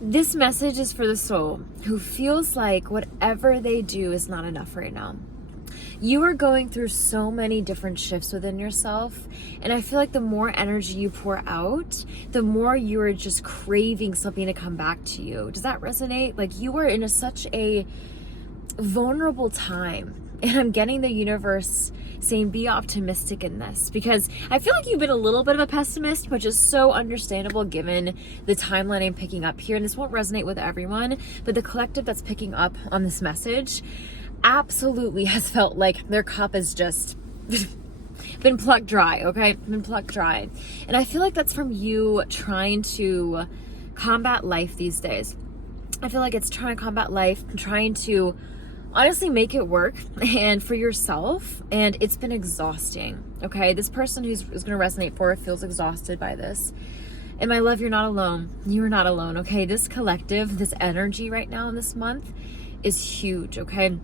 This message is for the soul who feels like whatever they do is not enough right now. You are going through so many different shifts within yourself, and I feel like the more energy you pour out, the more you are just craving something to come back to you. Does that resonate? Like, you are in such a vulnerable time, and I'm getting the universe saying be optimistic in this, because I feel like you've been a little bit of a pessimist, which is so understandable given the timeline I'm picking up here. And this won't resonate with everyone, but the collective that's picking up on this message absolutely has felt like their cup has just been plucked dry, okay? Been plucked dry. And I feel like that's from you trying to combat life these days. I feel like it's trying to combat life, trying to honestly make it work and for yourself, and it's been exhausting, okay? This person who's going to resonate for it feels exhausted by this. And my love, you're not alone. You're not alone, okay? This collective, this energy right now in this month is huge, okay?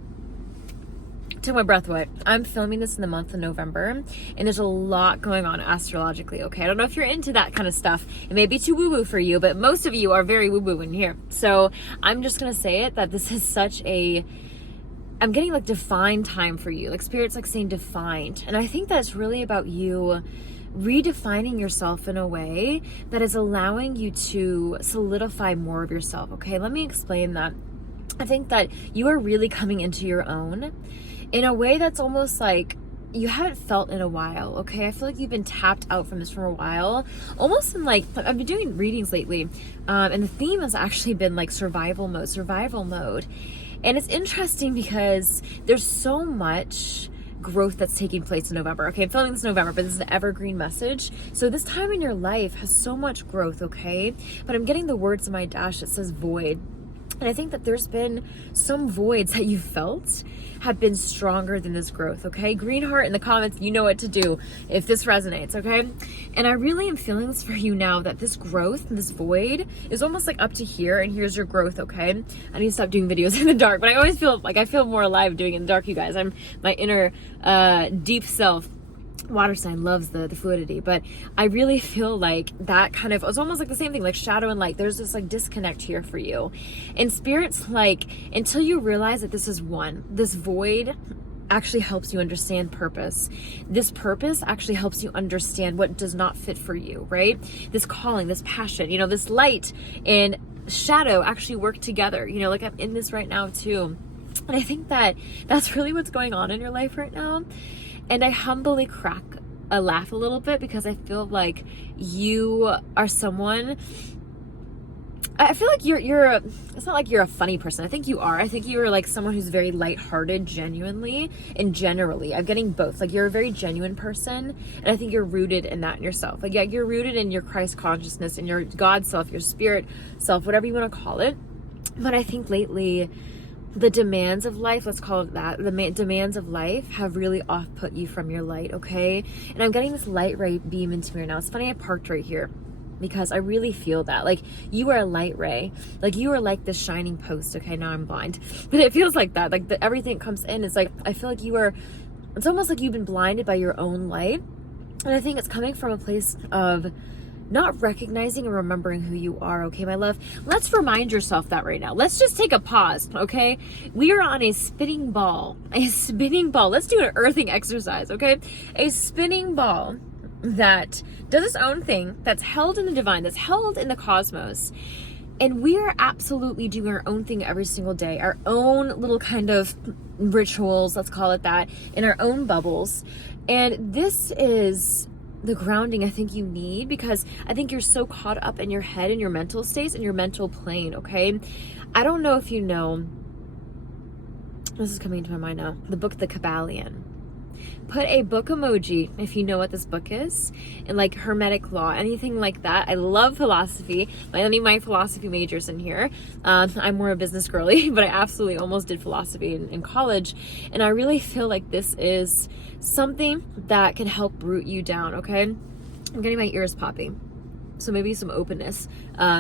Took my breath away. I'm filming this in the month of November, and there's a lot going on astrologically, okay? I don't know if you're into that kind of stuff. It may be too woo-woo for you, but most of you are very woo-woo in here. So I'm just going to say it, that this is such a... I'm getting like defined time for you. Like Spirit's like saying defined. And I think that's really about you redefining yourself in a way that is allowing you to solidify more of yourself. Okay, let me explain that. I think that you are really coming into your own in a way that's almost like you haven't felt in a while, okay? I feel like you've been tapped out from this for a while. Almost in like, I've been doing readings lately, and the theme has actually been like survival mode. And it's interesting because there's so much growth that's taking place in November. Okay, I'm filming this in November, but this is an evergreen message. So this time in your life has so much growth, okay? But I'm getting the words in my dash that says void. And I think that there's been some voids that you felt have been stronger than this growth, okay? Green heart in the comments, you know what to do if this resonates, okay? And I really am feeling this for you now, that this growth, this void is almost like up to here, and here's your growth, okay? I need to stop doing videos in the dark, but I always feel like I feel more alive doing it in the dark, you guys. I'm my inner deep self. Water sign loves the fluidity, but I really feel like that kind of, it's almost like the same thing, like shadow and light. There's this like disconnect here for you, and Spirit's like, until you realize that this is one, this void actually helps you understand purpose. This purpose actually helps you understand what does not fit for you, right? This calling, this passion, you know, this light and shadow actually work together, you know, like I'm in this right now too. And I think that that's really what's going on in your life right now. And I humbly crack a laugh a little bit, because I feel like you are someone, I feel like you're it's not like you're a funny person. I think you are. I think you're like someone who's very lighthearted, genuinely and generally. I'm getting both. Like, you're a very genuine person, and I think you're rooted in that in yourself. Like, yeah, you're rooted in your Christ consciousness and your God self, your spirit self, whatever you want to call it. But I think lately, the demands of life, let's call it that, the demands of life have really off-put you from your light, okay? And I'm getting this light ray beam into me right now. It's funny I parked right here, because I really feel that. Like, you are a light ray. Like, you are like the shining post. Okay, now I'm blind. But it feels like that. Like, everything comes in. It's like, I feel like you are, it's almost like you've been blinded by your own light. And I think it's coming from a place of not recognizing and remembering who you are, okay, my love? Let's remind yourself that right now. Let's just take a pause, okay? We are on a spinning ball. A spinning ball. Let's do an earthing exercise, okay? A spinning ball that does its own thing, that's held in the divine, that's held in the cosmos. And we are absolutely doing our own thing every single day, our own little kind of rituals, let's call it that, in our own bubbles. And this is the grounding I think you need, because I think you're so caught up in your head and your mental states and your mental plane, okay? I don't know if you know, this is coming into my mind now, the book The Kabbalion. Put a book emoji if you know what this book is, and like Hermetic law, anything like that. I love philosophy. Any of my philosophy majors in here. I'm more a business girly, but I absolutely almost did philosophy in college, and I really feel like this is something that can help root you down, okay? I'm getting my ears popping. So maybe some openness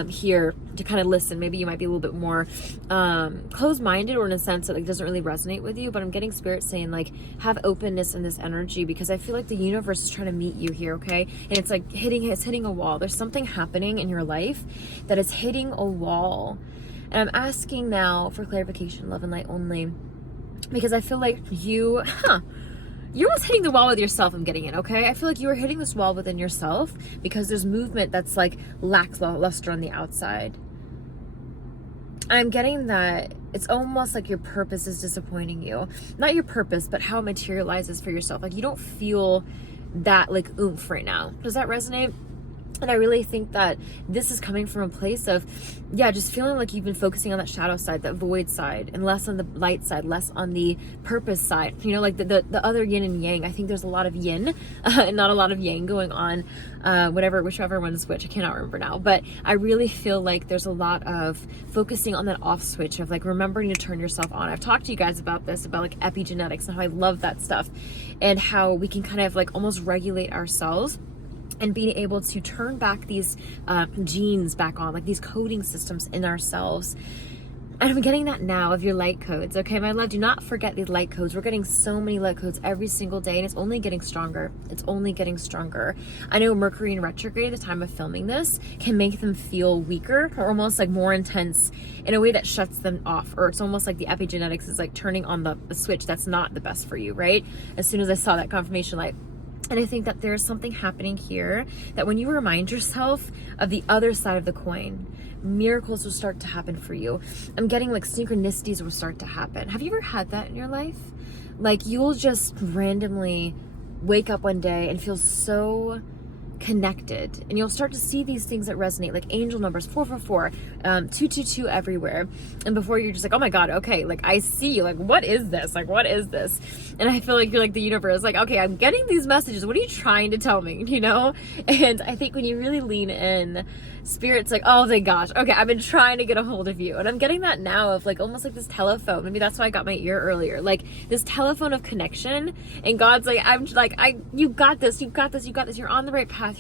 here to kind of listen. Maybe you might be a little bit more closed-minded, or in a sense that like doesn't really resonate with you, but I'm getting spirit saying like have openness in this energy, because I feel like the universe is trying to meet you here, okay? And it's like hitting a wall. There's something happening in your life that is hitting a wall. And I'm asking now for clarification, love and light only, because I feel like you're almost hitting the wall with yourself. I'm getting it, okay? I feel like you are hitting this wall within yourself because there's movement that's like lackluster on the outside. I'm getting that it's almost like your purpose is disappointing you. Not your purpose, but how it materializes for yourself. Like you don't feel that like oomph right now. Does that resonate? And I really think that this is coming from a place of, just feeling like you've been focusing on that shadow side, that void side, and less on the light side, less on the purpose side. You know, like the other yin and yang. I think there's a lot of yin and not a lot of yang going on, whichever one is which. I cannot remember now. But I really feel like there's a lot of focusing on that off switch of like remembering to turn yourself on. I've talked to you guys about this, about like epigenetics and how I love that stuff, and how we can kind of like almost regulate ourselves and being able to turn back these genes back on, like these coding systems in ourselves. And I'm getting that now of your light codes, okay, my love? Do not forget these light codes. We're getting so many light codes every single day, and it's only getting stronger. It's only getting stronger. I know Mercury in retrograde, the time of filming this, can make them feel weaker or almost like more intense in a way that shuts them off, or it's almost like the epigenetics is like turning on the switch that's not the best for you, right? As soon as I saw that confirmation light. And I think that there's something happening here that when you remind yourself of the other side of the coin, miracles will start to happen for you. I'm getting like synchronicities will start to happen. Have you ever had that in your life? Like you'll just randomly wake up one day and feel so connected, and you'll start to see these things that resonate, like angel numbers 444, 222 everywhere, and before you're just like, oh my god, okay, like I see you, like what is this, like what is this? And I feel like you're like the universe, like okay, I'm getting these messages, what are you trying to tell me, you know? And I think when you really lean in, spirit's like, oh thank gosh, okay, I've been trying to get a hold of you. And I'm getting that now of like almost like this telephone. Maybe that's why I got my ear earlier, like this telephone of connection. And God's like, you got this, you're on the right path,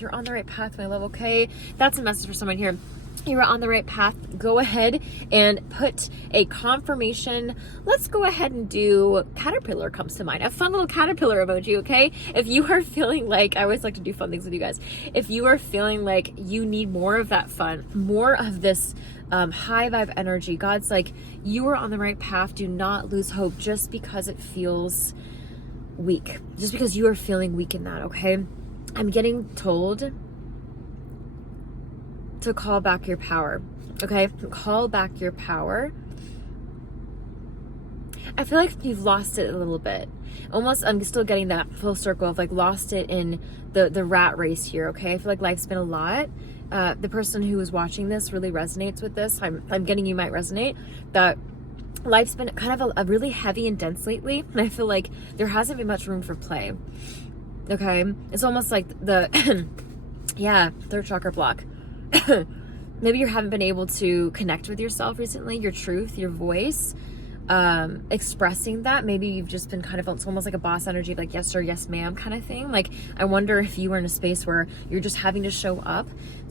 my love, okay? That's a message for someone here. You're on the right path. Go ahead and put a confirmation. Let's go ahead and do caterpillar comes to mind. A fun little caterpillar emoji, okay? If you are feeling like, I always like to do fun things with you guys. If you are feeling like you need more of that fun, more of this high vibe energy, God's like, you are on the right path. Do not lose hope just because it feels weak. Just because you are feeling weak in that, okay? I'm getting told to call back your power, okay? Call back your power. I feel like you've lost it a little bit. Almost, I'm still getting that full circle of like lost it in the rat race here, okay? I feel like life's been a lot. The person who is watching this really resonates with this. I'm getting you might resonate. That life's been kind of a really heavy and dense lately, and I feel like there hasn't been much room for play, okay? It's almost like the, third chakra block. Maybe you haven't been able to connect with yourself recently, your truth, your voice, expressing that. Maybe you've just been kind of, it's almost like a boss energy, like yes sir, yes ma'am kind of thing. Like I wonder if you were in a space where you're just having to show up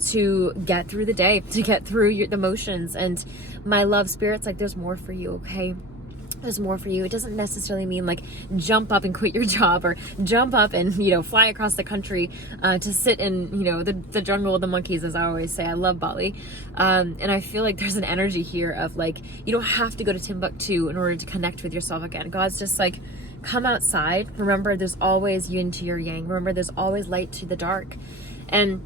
to get through the day, to get through the motions. And my love, spirit's like, there's more for you, okay? There's more for you. It doesn't necessarily mean like jump up and quit your job, or jump up and, fly across the country to sit in, the jungle with the monkeys, as I always say. I love Bali. And I feel like there's an energy here of like, you don't have to go to Timbuktu in order to connect with yourself again. God's just like, come outside. Remember, there's always yin to your yang. Remember, there's always light to the dark. And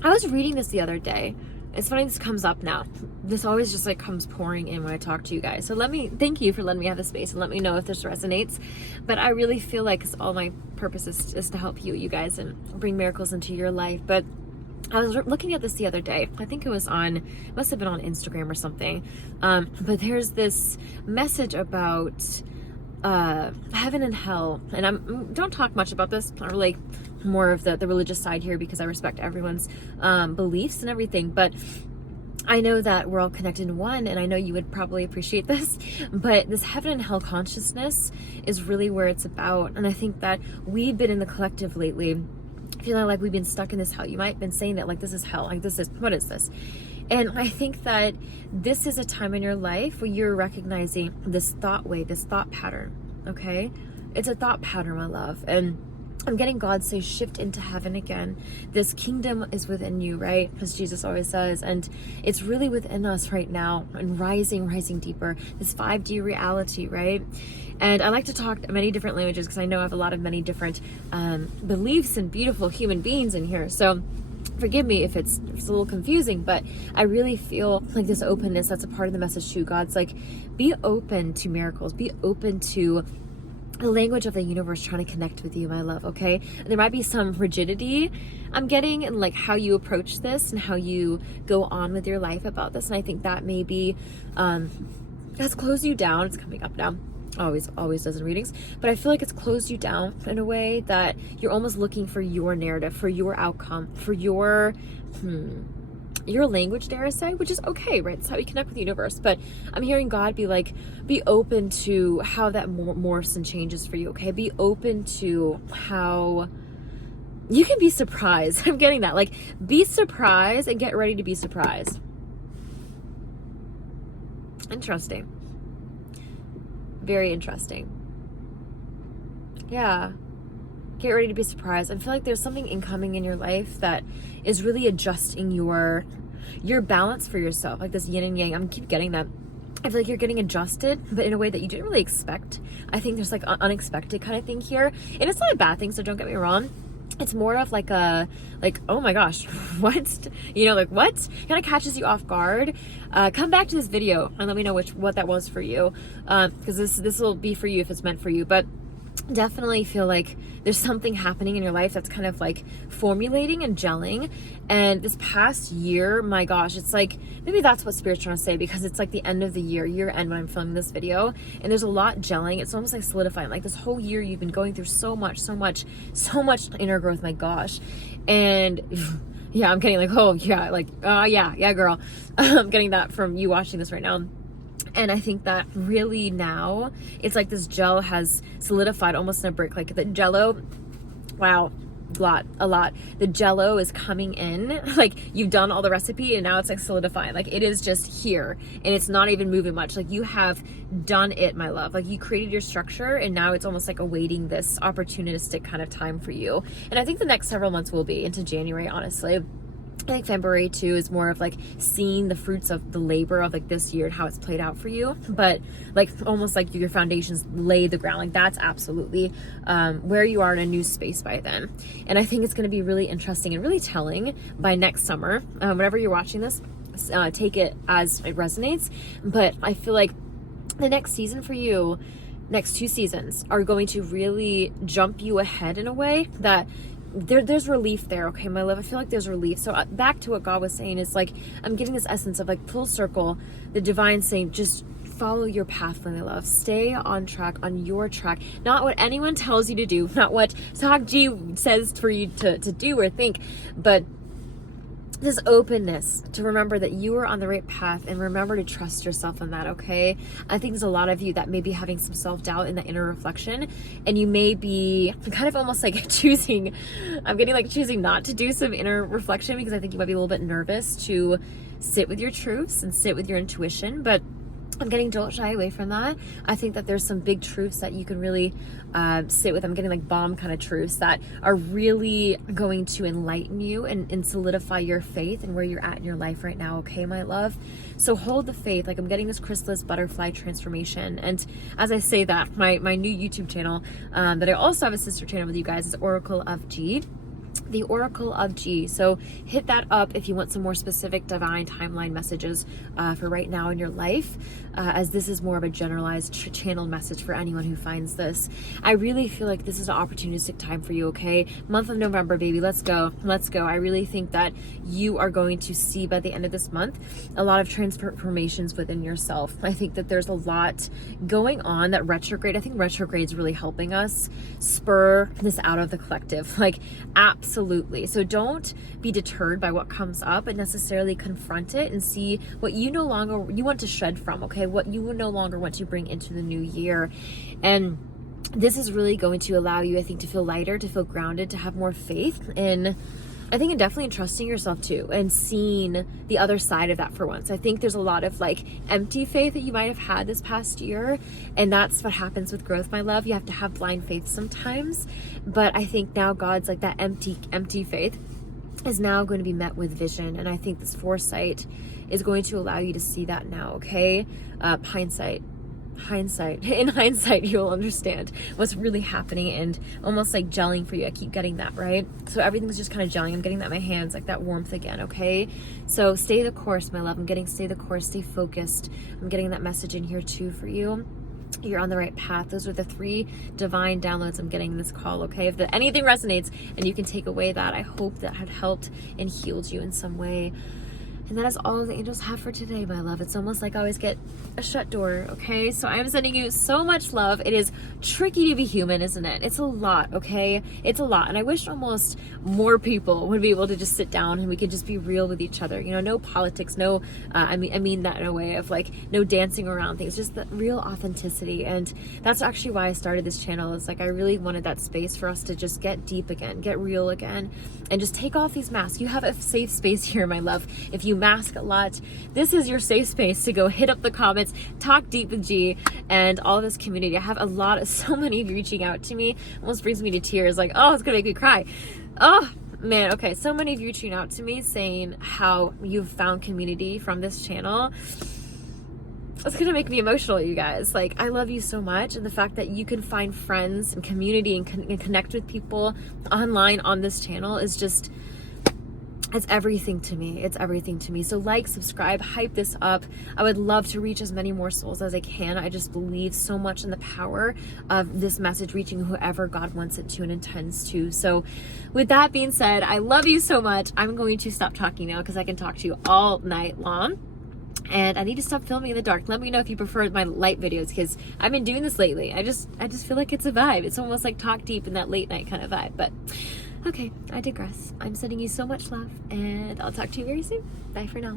I was reading this the other day. It's funny this comes up now. This always just like comes pouring in when I talk to you guys. So thank you for letting me have the space, and let me know if this resonates. But I really feel like all my purpose is to help you guys and bring miracles into your life. But I was looking at this the other day. I think it must have been on Instagram or something. But there's this message about heaven and hell. And don't talk much about this. Not really more of the religious side here, because I respect everyone's beliefs and everything. But I know that we're all connected in one, and I know you would probably appreciate this, but this heaven and hell consciousness is really where it's about. And I think that we've been in the collective lately feeling like we've been stuck in this hell. You might have been saying that like, this is hell, like what is this? And I think that this is a time in your life where you're recognizing this thought wave, this thought pattern, okay? It's a thought pattern, my love. And I'm getting God say, shift into heaven again. This kingdom is within you, right? As Jesus always says. And it's really within us right now, and rising deeper. This 5D reality, right? And I like to talk many different languages because I know I have a lot of many different beliefs and beautiful human beings in here. So forgive me if it's a little confusing, but I really feel like this openness, that's a part of the message too. God's like, be open to miracles, be open to the language of the universe trying to connect with you, my love, okay? And there might be some rigidity I'm getting in like how you approach this and how you go on with your life about this. And I think that maybe has closed you down. It's coming up now. Always does in readings. But I feel like it's closed you down in a way that you're almost looking for your narrative, for your outcome, for your language, dare I say, which is okay, right? It's how we connect with the universe. But I'm hearing God be like, be open to how that morphs and changes for you, okay? Be open to how you can be surprised. I'm getting that. Like, be surprised and get ready to be surprised. Interesting. Very interesting. Yeah. Get ready to be surprised. I feel like there's something incoming in your life that is really adjusting your balance for yourself, like this yin and yang. I'm keep getting that. I feel like you're getting adjusted, but in a way that you didn't really expect. I think there's like an unexpected kind of thing here, and it's not a bad thing, so don't get me wrong. It's more of like oh my gosh, what? You know, like what? Kind of catches you off guard. Come back to this video and let me know what that was for you, because this will be for you if it's meant for you. But definitely feel like there's something happening in your life that's kind of like formulating and gelling. And this past year, my gosh, it's like, maybe that's what Spirit's trying to say, because it's like the end of the year end when I'm filming this video, and there's a lot gelling. It's almost like solidifying. Like this whole year you've been going through so much inner growth, my gosh. And yeah, I'm getting like, oh yeah, like yeah girl. I'm getting that from you watching this right now. And I think that really now it's like this gel has solidified almost in a brick. Like the Jello, wow, a lot. The Jello is coming in. Like you've done all the recipe and now it's like solidifying. Like it is just here and it's not even moving much. Like you have done it, my love. Like you created your structure and now it's almost like awaiting this opportunistic kind of time for you. And I think the next several months will be into January, honestly. I think February too is more of like seeing the fruits of the labor of like this year and how it's played out for you. But like almost like your foundations lay the ground. Like that's absolutely where you are in a new space by then. And I think it's going to be really interesting and really telling by next summer. Whenever you're watching this, take it as it resonates. But I feel like the next season for you, next 2 seasons are going to really jump you ahead in a way that there's relief there, okay, my love? I feel like there's relief. So back to what God was saying is like, I'm getting this essence of like full circle, the divine saying, just follow your path, my love. Stay on track, on your track. Not what anyone tells you to do, not what Sakji says for you to do or think, but this openness to remember that you are on the right path and remember to trust yourself in that, okay? I think there's a lot of you that may be having some self-doubt in that inner reflection, and you may be kind of almost like choosing not to do some inner reflection because I think you might be a little bit nervous to sit with your truths and sit with your intuition, but I'm getting don't shy away from that. I think that there's some big truths that you can really sit with. I'm getting like bomb kind of truths that are really going to enlighten you and solidify your faith and where you're at in your life right now, okay, my love? So hold the faith. Like I'm getting this chrysalis butterfly transformation. And as I say that, my new YouTube channel that I also have a sister channel with you guys is Oracle of G. The Oracle of G. So hit that up if you want some more specific divine timeline messages for right now in your life, as this is more of a generalized channeled message for anyone who finds this. I really feel like this is an opportunistic time for you, okay? Month of November, baby. Let's go. I really think that you are going to see by the end of this month a lot of transformations within yourself. I think that there's a lot going on that retrograde. I think retrograde is really helping us spur this out of the collective. Like absolutely. So don't be deterred by what comes up, but necessarily confront it and see what you want to shed from, okay? What you no longer want to bring into the new year. And this is really going to allow you, I think, to feel lighter, to feel grounded, to have more faith in, I think, and definitely in trusting yourself too, and seeing the other side of that for once. I think there's a lot of like empty faith that you might have had this past year, and that's what happens with growth, my love. You have to have blind faith sometimes, but I think now God's like that empty faith is now going to be met with vision, and I think this foresight is going to allow you to see that now, okay? In hindsight, you'll understand what's really happening and almost like gelling for you. I keep getting that, right? So everything's just kind of gelling. I'm getting that in my hands, like that warmth again, okay? So stay the course, my love. I'm getting stay the course, stay focused. I'm getting that message in here too for you. You're on the right path. Those are the 3 divine downloads I'm getting in this call, okay? If anything resonates and you can take away that, I hope that had helped and healed you in some way. And that is all the angels have for today, my love. It's almost like I always get a shut door, okay? So I'm sending you so much love. It is tricky to be human, isn't it? It's a lot, okay? It's a lot. And I wish almost more people would be able to just sit down and we could just be real with each other. You know, no politics, no, I mean that in a way of like no dancing around things, just the real authenticity. And that's actually why I started this channel. Is like I really wanted that space for us to just get deep again, get real again, and just take off these masks. You have a safe space here, my love. If you mask a lot, this is your safe space to go hit up the comments, talk deep with G and all this community. I have so many of you reaching out to me, almost brings me to tears, like, oh, it's gonna make me cry. Oh man, okay, so many of you reaching out to me saying how you've found community from this channel. It's gonna make me emotional, you guys. Like, I love you so much, and the fact that you can find friends and community and connect with people online on this channel is just, it's everything to me. It's everything to me. So like, subscribe, hype this up. I would love to reach as many more souls as I can. I just believe so much in the power of this message reaching whoever God wants it to and intends to. So with that being said, I love you so much. I'm going to stop talking now because I can talk to you all night long. And I need to stop filming in the dark. Let me know if you prefer my light videos, because I've been doing this lately. I just feel like it's a vibe. It's almost like talk deep in that late night kind of vibe. But okay, I digress. I'm sending you so much love, and I'll talk to you very soon. Bye for now.